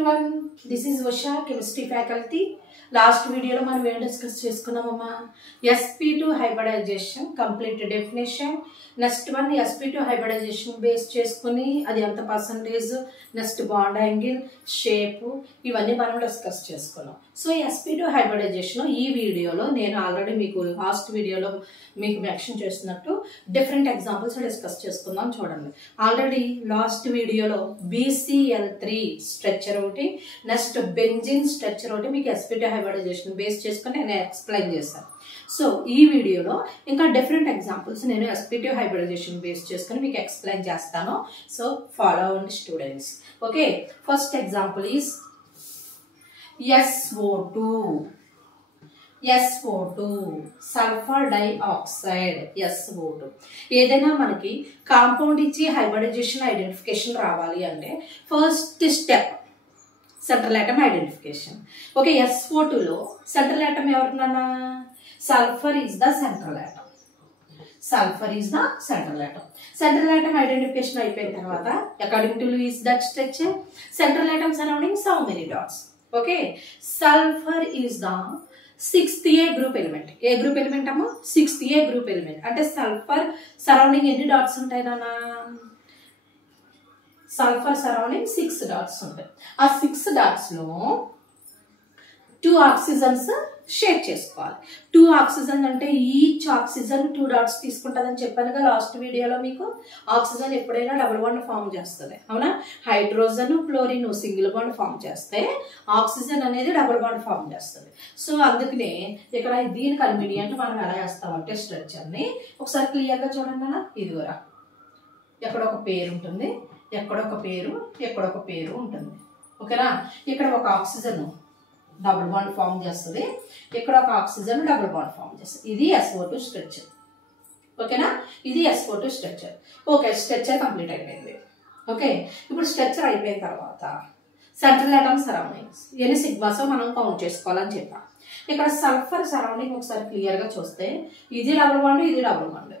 everyone, this is Vasha, chemistry faculty. Last video lo మనం ఏం discuss చేసుకున్నామమ్మా sp2 hybridization complete definition. Next one sp2 hybridization base చేసుకుని అది ఎంత percentage, next bond angle, shape, ఇవన్నీ మనం డిస్కస్ చేసుకున్నాం. సో sp2 hybridization ఈ వీడియోలో నేను ఆల్రెడీ మీకు లాస్ట్ వీడియోలో మీకు మెన్షన్ చేస్తున్నట్టు డిఫరెంట్ ఎగ్జాంపుల్స్ డిస్కస్ చేసుకుందాం. చూడండి, ఆల్రెడీ లాస్ట్ వీడియోలో BCl3 స్ట్రక్చర్ ఒకటి, నెక్స్ట్ బెంజిన్ స్ట్రక్చర్ ఒకటి మీకు sp2 హైబ్రిడైజేషన్ బేస్ చేసుకుని నేను ఎక్స్ప్లెయిన్ చేశాను. సో ఈ వీడియోలో ఇంకా డిఫరెంట్ ఎగ్జాంపుల్స్ నేను sp2 హైబ్రిడైజేషన్ బేస్ చేసుకుని మీకు ఎక్స్ప్లెయిన్ చేస్తాను. సో ఫాలో అవ్వండి students. Okay, first example is SO2 sulphur dioxide. SO2 ఏదైనా మనకి కాంపౌండ్ ఇచ్చి హైబ్రిడైజేషన్ ఐడెంటిఫికేషన్ రావాలి అంటే first step central atom identification. Okay, SO2 లో సెంట్రల్ ఆటమ్ ఎవరినన్నా? Sulphur is the central atom. Central atom identification అయిపోయిన తర్వాత according to Lewis dot structure central atom surroundings how many dots? Okay, sulphur is the 6th A group element. A group element అమ్మా? 6th A group element. అంటే sulphur surrounding ఎన్ని dots ఉంటాయి నాన్న? Sulphur surrounding 6 dots ఉంటాయి. ఆ 6 dots లో 2 oxygens share చేసుకోవాలి. 2 oxygen అంటే ఈచ్ ఆక్సిజన్ 2 డాట్స్ తీసుకుంటుందని చెప్పాను కదా లాస్ట్ వీడియోలో మీకు. ఆక్సిజన్ ఎప్పుడైనా డబుల్ బాండ్ ఫామ్ చేస్తుంది, అవునా? Hydrogen chlorine single bond form చేస్తే ఆక్సిజన్ అనేది డబుల్ బాండ్ ఫామ్ చేస్తుంది. సో అందుకనే ఇక్కడ దీని కన్వీనియంట్ మనం ఎలా చేస్తామంటే స్ట్రక్చర్ని ఒకసారి క్లియర్గా చూడండి అన్న. ఇదిగోరా, ఎక్కడ ఒక పేరు ఉంటుంది, ఎక్కడొక పేరు ఉంటుంది. ఓకేనా? ఇక్కడ ఒక ఆక్సిజన్ డబుల్ బాండ్ ఫామ్ చేస్తుంది, ఇక్కడ ఒక ఆక్సిజన్ డబుల్ బాండ్ ఫామ్ చేస్తుంది. ఇది SO2 స్ట్రక్చర్. ఓకేనా? ఇది SO2 structure. Okay, structure complete అయిపోయింది. ఓకే, ఇప్పుడు స్ట్రక్చర్ అయిపోయిన తర్వాత సెంట్రల్ ఆటమ్ సరౌండింగ్స్ ఎన్ని సిగ్మాసో మనం కౌంట్ చేసుకోవాలని చెప్పాం. ఇక్కడ సల్ఫర్ సరౌండింగ్ ఒకసారి క్లియర్గా చూస్తే ఇది డబుల్ బాండ్, ఇది డబుల్ బాండ్.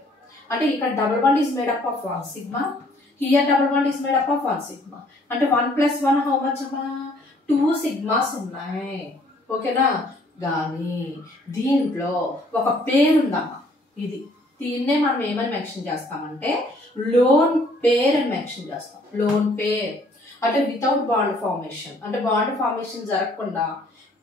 అంటే ఇక్కడ double bond is made up of 1 sigma, here double bond is made up of 1 sigma. అంటే 1 + 1 హౌ మచ్ అమ్మా? 2 సిగ్మాస్ ఉన్నాయి. ఓకేనా? కానీ దీంట్లో ఒక పేరు ఉందమ్మా. దీన్నే మనం ఏమని మెన్షన్ చేస్తామంటే లోన్ పేర్ అని మెన్షన్ చేస్తాం. లోన్ పేర్ అంటే వితౌట్ బాండ్ ఫార్మేషన్, అంటే బాండ్ ఫార్మేషన్ జరగకుండా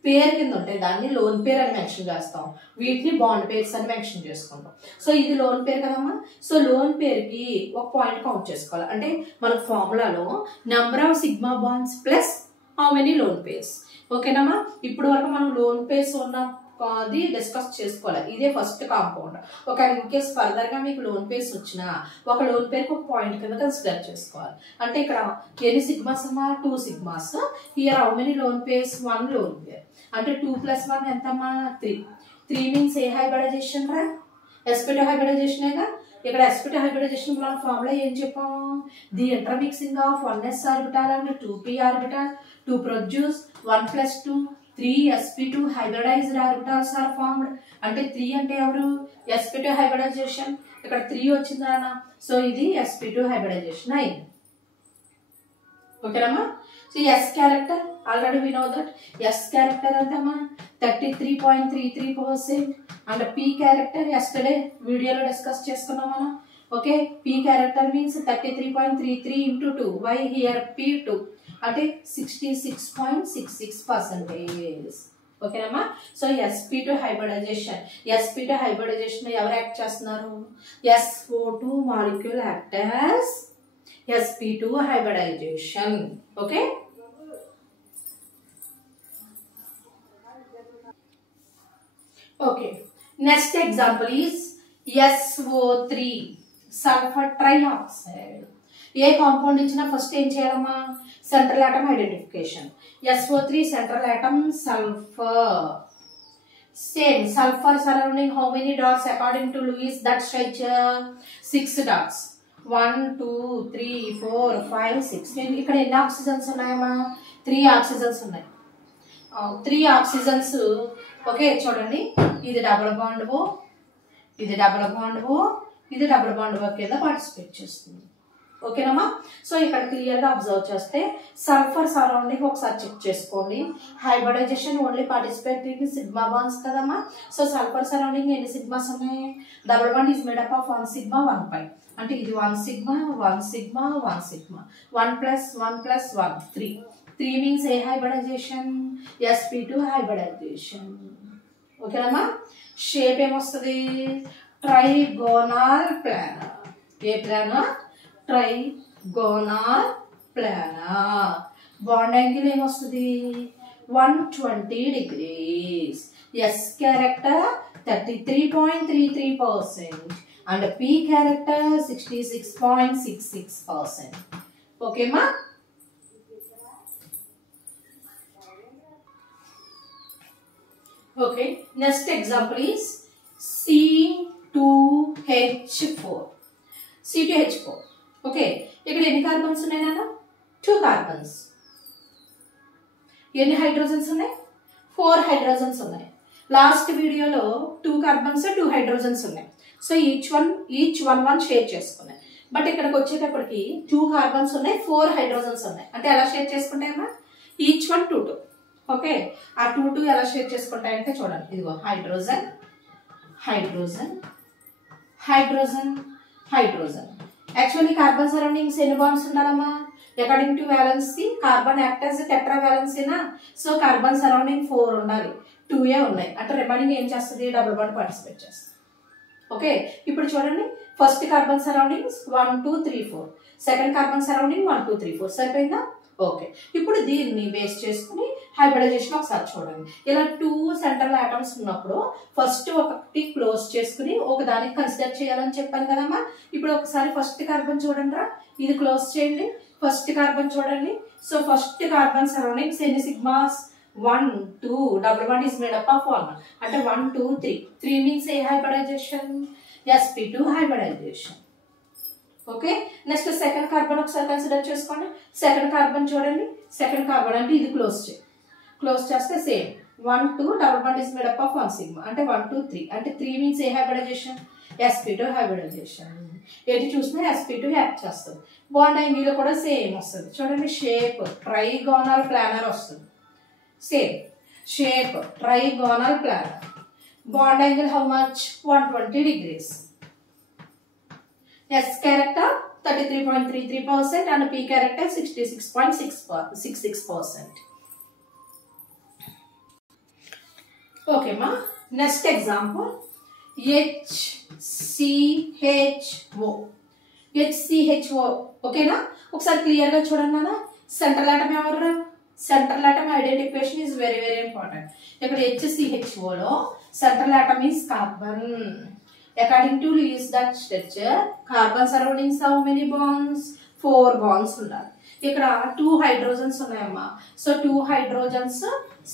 పేరు కింద ఉంటే దాన్ని లోన్ పేర్ అని మెన్షన్ చేస్తాం. వీటిని బాండ్ పేర్స్ అని మెన్షన్ చేసుకుంటాం. సో ఇది లోన్ పేర్ కదమ్మా. సో లోన్ పేరుకి ఒక పాయింట్ కౌంట్ చేసుకోవాలి. అంటే మన ఫార్ములాలో number of sigma bonds plus how many lone pairs. ఓకేనమ్మా? ఇప్పుడు వరకు మనం లోన్ పేర్స్ ఉన్నది డిస్కస్ చేసుకోవాలి. ఇదే ఫస్ట్ కాంపౌండ్. ఒక ఇన్కేస్ ఫర్దర్ గా మీకు లోన్ పేర్స్ వచ్చినా ఒక లోన్ పేరుకి ఒక పాయింట్ కింద కన్సిడర్ చేసుకోవాలి. అంటే ఇక్కడ ఎన్ని సిగ్మాస్ అమ్మా? 2 sigmas. Here how many lone pairs? 1 lone pair. అంటే 2 + 1 ఎంతమ్మా? 3 మీన్స్ ఏ హైబ్రిడైజేషన్ రా? sp2 హైబ్రిడైజేషనేగా. ఇక్కడ sp2 హైబ్రిడైజేషన్ మనం ఫార్ములా ఏం చెప్పాము? The intermixing of 1s orbital and 2p orbital to produce 1 + 2 3 sp2 hybridized orbitals are formed. అంటే 3 అంటే ఎవరు? sp2 hybridisation. ఇక్కడ 3 వచ్చిందా అన్న? సో ఇది sp2 హైబ్రిడైజేషన్ అయింది. ఓకేనమ్మా? So S character already we know that. S character ఎంతమ్మా? 33.33%. అండ్ P క్యారెక్టర్ ఎస్టర్డే వీడియోలో డిస్కస్ చేసుకున్నాం మనం. Okay, P character means 33.33 × 2. Why here P2 అంటే 66.66%. ఓకేనమ్మా? So sp2 hybridization. sp2 hybridization ఎవరు యాక్ట్ చేస్తున్నారు? SO2 molecule act as sp2 hybridization. Okay, okay. Next example is SO3 sulphur trioxide. ఏ compound ఇచ్చినా first ఏం చేయాలమ్మా? Central atom identification. SO3 central atom sulphur. Same sulphur surrounding how many dots according to Lewis dot structure? 6 dots. 1 2 3 4 5 6. ఇక్కడ ఎన్ని oxygens ఉన్నాయమ్మా? 3 oxygens ఉన్నాయి. 3 oxygens. Okay, చూడండి, ఇది డబుల్ బాండ్ ఓ, ఇది డబుల్ బాండ్ ఓ, ఇది డబుల్ బాండ్ ఓ కింద పార్టిసిపేట్ చేస్తుంది. ఓకేనమ్మా. సో ఇక్కడ క్లియర్గా అబ్జర్వ్ చేస్తే సల్ఫర్ సరౌండింగ్ ఒకసారి చెక్ చేసుకోండి. Hybridization only participate sigma bonds కదమ్మా. సో సల్ఫర్ సరౌండింగ్ ఎన్ని సిగ్మాస్ ఉన్నాయి? Double bond is made up of 1 sigma 1 pi, అంటే ఇది 1 సిగ్మా 1 సిగ్మా 1 సిగ్మా 1 + 1 + 1 3. 3 మీన్స్ ఏ హైబ్రిడైజేషన్? sp2 hybridization. ఓకేనమ్మా. షేప్ ఏమొస్తుంది? Trigonal planar. ఏ planar? Trigonal planar. Bond angle ఏమొస్తుంది? 120 degrees. S character 33.33% and P character 66.66%. Okay ma? Okay, next example is C2H4. C2H4. Okay, ఇక్కడ ఎన్ని carbons ఉన్నాయి నాన్న? 2 carbons. ఎన్ని హైడ్రోజన్స్ ఉన్నాయి? 4 హైడ్రోజన్స్ ఉన్నాయి. లాస్ట్ వీడియోలో 2 కార్బన్స్ 2 హైడ్రోజన్స్ ఉన్నాయి. సో ఈచ్ వన్ షేర్ చేసుకున్నాయి. బట్ ఇక్కడికి వచ్చేటప్పటికి 2 కార్బన్స్ ఉన్నాయి, 4 హైడ్రోజన్స్ ఉన్నాయి. అంటే ఎలా షేర్ చేసుకుంటాయమ్మా? Each one 2 2. ఓకే, ఆ 2 2 ఎలా షేర్ చేసుకుంటాయంటే చూడండి, ఇదిగో hydrogen hydrogen hydrogen hydrogen. Actually carbon surroundings ఎన్ని బాండ్స్ ఉండాలమ్మా? According to valency carbon act as tetra వ్యాలెన్సీనా. సో కార్బన్ సరౌండింగ్ 4 ఉండాలి, 2 ఉన్నాయి. అంటే రిమైనింగ్ ఏం చేస్తుంది? డబుల్ బాండ్ పార్టిసిపేట్ చేస్తుంది. ఓకే, ఇప్పుడు చూడండి, first carbon surroundings 1 2 3 4, second carbon surrounding 1 2 3 4. సరిపోయిందా? ఓకే, ఇప్పుడు దీన్ని బేస్ చేసుకుని హైబ్రిడైజేషన్ ఒకసారి చూడండి. ఇలా 2 సెంట్రల్ ఆటమ్స్ ఉన్నప్పుడు ఫస్ట్ ఒకటి క్లోజ్ చేసుకుని ఒక దానికి కన్సిడర్ చేయాలని చెప్పాను కదమ్మా. ఇప్పుడు ఒకసారి ఫస్ట్ కార్బన్ చూడండి రా, ఇది క్లోజ్ చేయండి. ఫస్ట్ కార్బన్ చూడండి. సో ఫస్ట్ కార్బన్ సరౌండింగ్స్ ఎన్ని sigmas? 1 2, double bond is made up of 1, అంటే 1 2 3. 3 మీన్స్ ఏ hybridization? sp2 hybridization. Okay, next second carbon ఒకసారి కన్సిడర్ చేసుకోండి. సెకండ్ కార్బన్ చూడండి. సెకండ్ కార్బన్ అంటే ఇది క్లోజ్ చేస్తే same 1 2, double bond is made up of 1 sigma, అంటే 1 2 3. అంటే 3 మీన్స్ ఏ హైబ్రిడైజేషన్? sp2 hybridisation. ఏది చూసినా sp2 యాక్ట్ చేస్తుంది. బాండ్ యాంగిల్ కూడా సేమ్ వస్తుంది. చూడండి, షేప్ ట్రైగోనల్ ప్లానర్ వస్తుంది. Same shape trigonal planar. Bond angle how much? 120 degrees. S character 33.33% and P character 66.66%. Okay ma, next example HCHO. HCHO okay na? ఒకసారి clear గా చూడండి నాన్న. Central atom ఎవరు? Central atom identification is very very important. ఇక్కడ HCHO లో central atom is carbon. According to Lewis Dutch structure, carbon surroundings how many bonds? 4 bonds ఉండాలి. ఇక్కడ 2 hydrogens ఉన్నాయమ్మా. So 2 hydrogens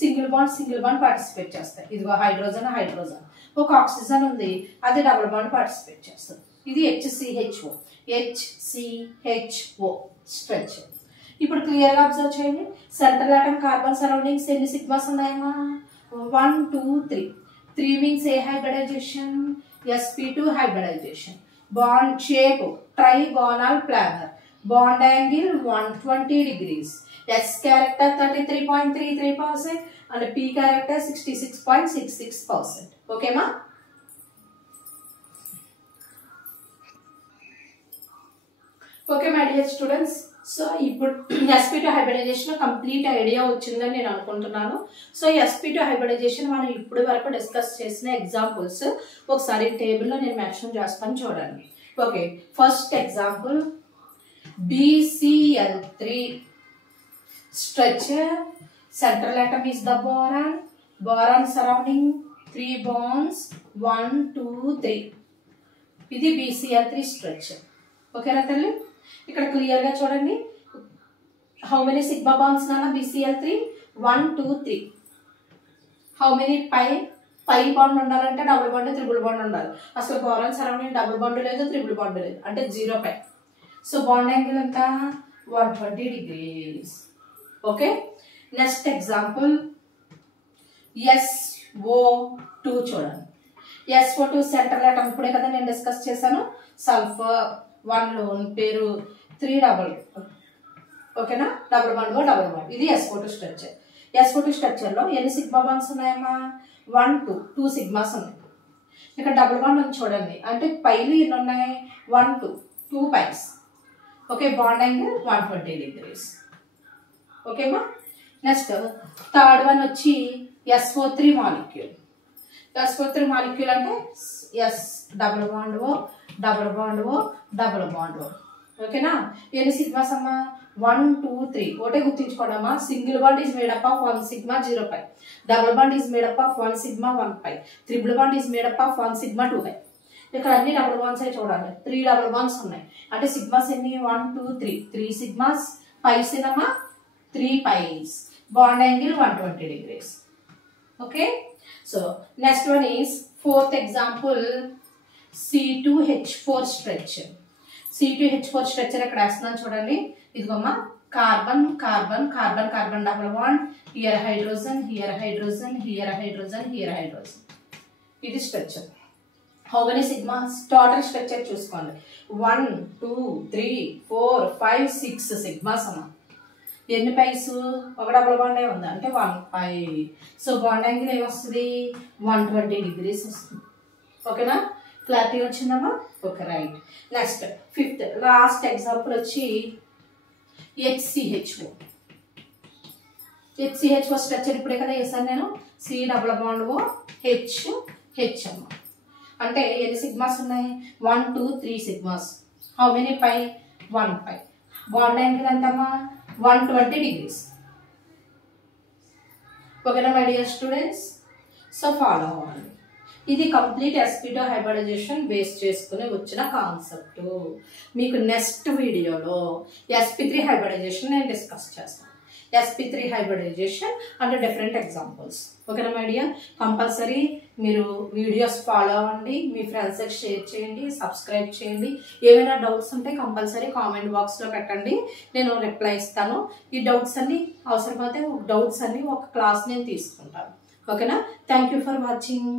single bond participate చేస్తాయి. ఇదిగో hydrogen hydrogen. ఒక oxygen ఉంది, అది డబుల్ బాండ్ పార్టిసిపేట్ చేస్తుంది. ఇది HCHO. HCHO structure. ఇప్పుడు క్లియర్ గా అబ్జర్వ్ చేయండి. సెంట్రల్ ఆటమ్ కార్బన్ సరౌండింగ్స్ ఎన్ని సిగ్మాస్ ఉన్నాయమ్మా? 1 2 3. 3 మీన్స్ ఏ hybridization? sp2 hybridization. Bond shape trigonal planar. Bond angle 120 degrees. S character 33.33% and P character 66.66%. Okay ma? Okay my dear students. So ఇప్పుడు sp2 hybridisation complete idea వచ్చిందని నేను అనుకుంటున్నాను. So sp2 hybridisation మనం ఇప్పుడు వరకు డిస్కస్ చేసిన examples ఒకసారి టేబుల్లో నేను మెన్షన్ చేస్తాను చూడండి. Okay, first example BCl3 structure. Central atom is the boron surrounding 3 bonds 1 2 3. ఇది BCl3 స్ట్రక్చర్. ఓకేనా తల్లి? ఇక్కడ క్లియర్ గా చూడండి, హౌ మెనీ సిగ్మా బాండ్స్ నాన్న? BCl3 1 2 3. How many pi bond ఉండాలంటే డబుల్ బాండ్ త్రిబుల్ బాండ్ ఉండాలి. అసలు బోరాన్ సరౌండింగ్ డబుల్ బాండ్ లేదు, త్రిబుల్ బాండ్ లేదు, అంటే 0 పై. సో బాండ్ యాంగిల్ ఎంత? 120 degrees. Okay, next example SO2 చూడండి. SO2 సెంట్రల్ ఆటమ్ ఇప్పుడే కదా నేను డిస్కస్ చేశాను. సల్ఫర్ 1 లోన్ పేరు 3 డబుల్ ఓకేనా, double bond O double bond. ఇది S42 స్ట్రక్చర్. S42 స్ట్రక్చర్లో ఎన్ని సిగ్మా బాండ్స్ ఉన్నాయమ్మా? 1 2 సిగ్మాస్ ఉన్నాయి. ఇక్కడ డబుల్ బాండ్ ఉంది చూడండి, అంటే పైలు ఎన్ని ఉన్నాయి? 1 2 pis. Okay, bond angle 120 degrees. ఓకేమా. నెక్స్ట్ థర్డ్ వన్ వచ్చి SO3 మాలిక్యూల్. SO3 మాలిక్యూల్ అంటే S double bond O double bond O double bond O. ఓకేనా, ఎన్ని సిగ్మాస్ అమ్మా? 1 2 3. ఒకటే గుర్తించుకోండమ్మా, single bond is made up of 1 sigma 0 pi, double bond is made up of 1 sigma 1 pi, triple bond is made up of 1 sigma 2 pi. ఇక్కడ అన్ని double bonds అయి చూడాలి. 3 double bonds ఉన్నాయి అంటే సిగ్మాస్ ఎన్ని? 1 2 3. 3 సిగ్మాస్. పైస్ ఏనమ్మా? 3 pis. Bond angle 120 degrees. Okay, so next one is fourth example, C2H4 structure. C2H4 structure ఇక్కడ వేస్తున్నాను చూడండి. ఇదిగోమ్మా, carbon carbon carbon carbon double bond, here hydrogen here hydrogen here hydrogen here hydrogen. ఇది structure. How many sigmas? Total structure చూసుకోండి. 1 2 3 4 5 6 సిగ్మాస్ అమ్మా. ఎన్ని vice? ఒక double bond ఉంది అంటే 1 పై. సో బాండ్ యాంగిల్ ఏమొస్తుంది? 120 degrees వస్తుంది. ఓకేనా, క్లారిటీ వచ్చిందమ్మా? Okay, right. Next fifth last example వచ్చి HCHO. HCHO స్ట్రక్చర్ ఇప్పుడే కదా వేసాను నేను. C డబుల్ బాండ్ ఓ H H అమ్మా. అంటే ఎన్ని సిగ్మాస్ ఉన్నాయి? 1 2 3 sigmas. How many pi? 1 pi. Bond angle ఎంతమ్మా? 120 degrees. ఓకేనా my dear students? So follow అవ్వండి. ఇది కంప్లీట్ sp2 హైబ్రిడైజేషన్ బేస్ చేసుకుని వచ్చిన కాన్సెప్ట్. మీకు నెక్స్ట్ వీడియోలో sp3 హైబ్రిడైజేషన్ నేను డిస్కస్ చేస్తాను. sp3 హైబ్రిడైజేషన్ అంటే డిఫరెంట్ ఎగ్జాంపుల్స్. ఓకేనా మై డియర్? కంపల్సరీ మీరు వీడియోస్ ఫాలో అవ్వండి, మీ ఫ్రెండ్స్కి షేర్ చేయండి, సబ్స్క్రైబ్ చేయండి. ఏమైనా డౌట్స్ ఉంటే కంపల్సరీ కామెంట్ బాక్స్లో పెట్టండి, నేను రిప్లై ఇస్తాను. ఈ డౌట్స్ అన్ని అవసరమైతే డౌట్స్ అన్ని ఒక క్లాస్ నేను తీసుకుంటాను. ఓకేనా? Thank you for watching.